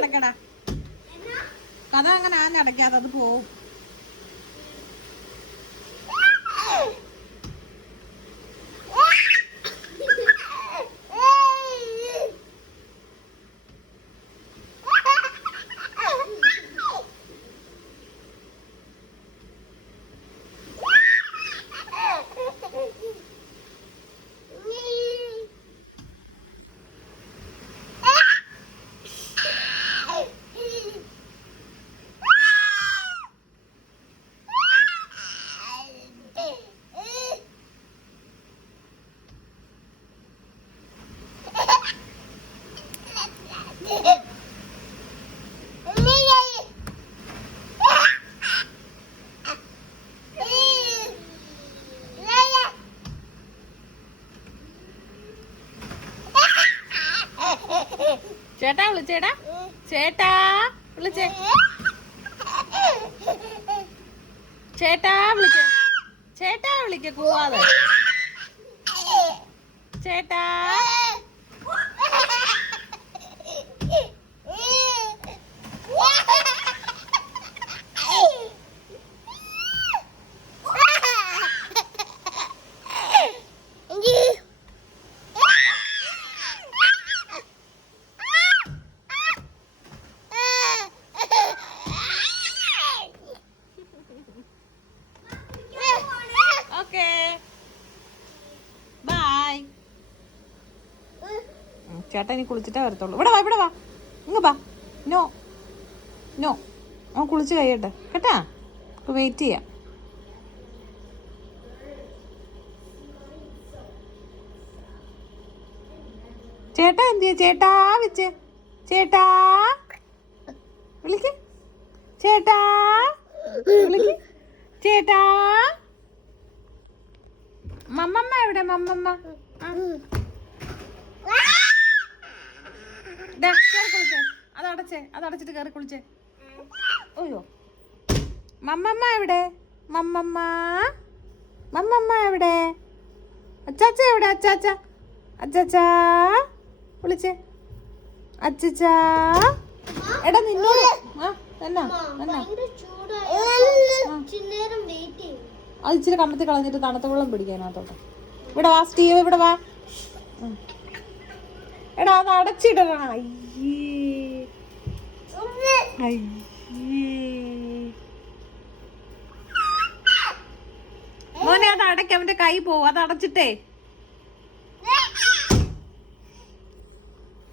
അടക്കടാ. കഥ അങ്ങനെ അടയ്ക്കാതെ അത് പോവും. ചേട്ടാ വിളിച്ചേടാ, ചേട്ടാ വിളിച്ചേ, ചേട്ടാ വിളിച്ചേ, ചേട്ടാ വിളിക്ക കൂവാതെ, ചേട്ടാ. ചേട്ടാ ഇനി കുളിച്ചിട്ടേ വരത്തുള്ളൂ. ഇവിടെ വാ, ഇവിടെ വാ, ഇങ്ങ് വാ. നോ നോ, അവൻ കുളിച്ച് കഴിയട്ടെ കേട്ടാ, വെയിറ്റ് ചെയ്യാം. ചേട്ടാ എന്തിയാ? ചേട്ടാ വെച്ചേ, ചേട്ടാ വിളിക്ക്, ചേട്ടാ വിളിക്ക്, ചേട്ടാ. മമ്മമ്മ എവിടെ? മമ്മമ്മ അതടച്ചിട്ട് കയറി കുളിച്ചേ. ഓയോ, മമ്മമ്മ എവിടെ? മമ്മമ്മ, മമ്മമ്മ എവിടെ? അച്ചാച്ച എവിടെ? അച്ചാച്ച, അച്ചാച്ചാ വിളിച്ചേ, അച്ചാച്ചാ. എടാ നിന്നോട് എന്നാ എന്നാ അത് ഇച്ചിരി കമ്പത്തി കളഞ്ഞിട്ട് തണുത്ത വെള്ളം പിടിക്കാനകത്തോട്ടെ. ഇവിടെ വാ സ്റ്റീവ്, ഇവിടെ വാ. എടാ അത് അടച്ചിടണം. മോനെ അത് അടയ്ക്ക, അവന്റെ കൈ പോവും. അത് അടച്ചിട്ടേ